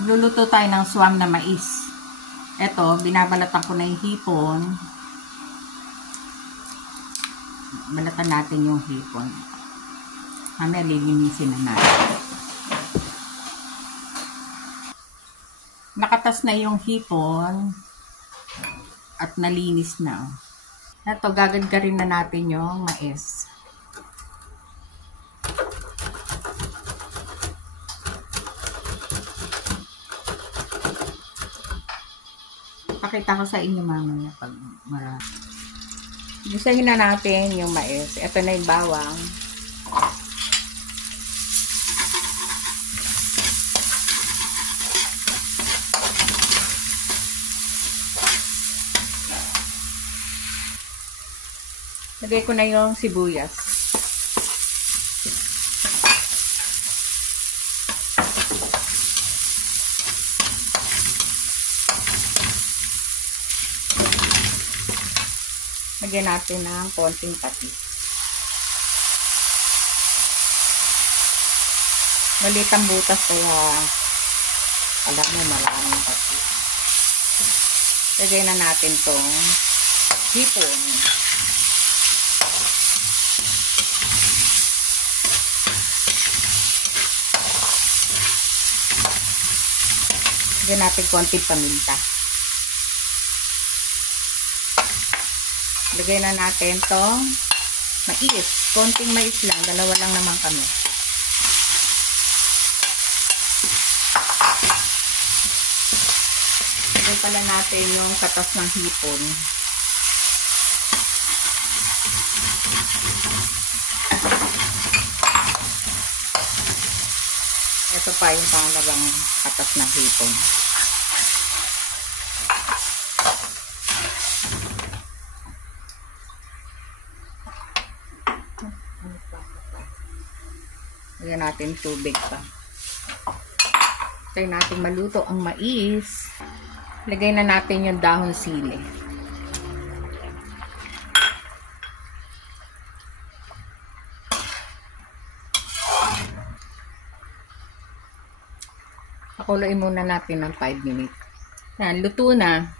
Luluto tayo ng swam na mais. Ito, binabalatan ko na yung hipon. Balatan natin yung hipon. Mamaya lilinisin na natin. Nakatas na yung hipon at nalinis na. Ito, gagagarin na natin yung mais. Pakita ko sa inyo mamaya pag marami. Gisahin na natin yung mais. Ito na yung bawang. Lagay ko na yung sibuyas. Lagyan natin ng konting patis. Maliit ang butas kaya alam mo maraming patis. Lagyan na natin tong hipon. Lagyan natin konting paminta. Lagay na natin tong mais. Konting mais lang. Dalawa lang naman kami. Lagay pala natin yung katas ng hipon. Ito pa yung pangalawang katas ng hipon. Lagyan natin tubig pa. Try natin maluto ang mais. Lagay na natin yung dahon sili. Pakuluin muna natin ng 5 minutes. Yan, luto na.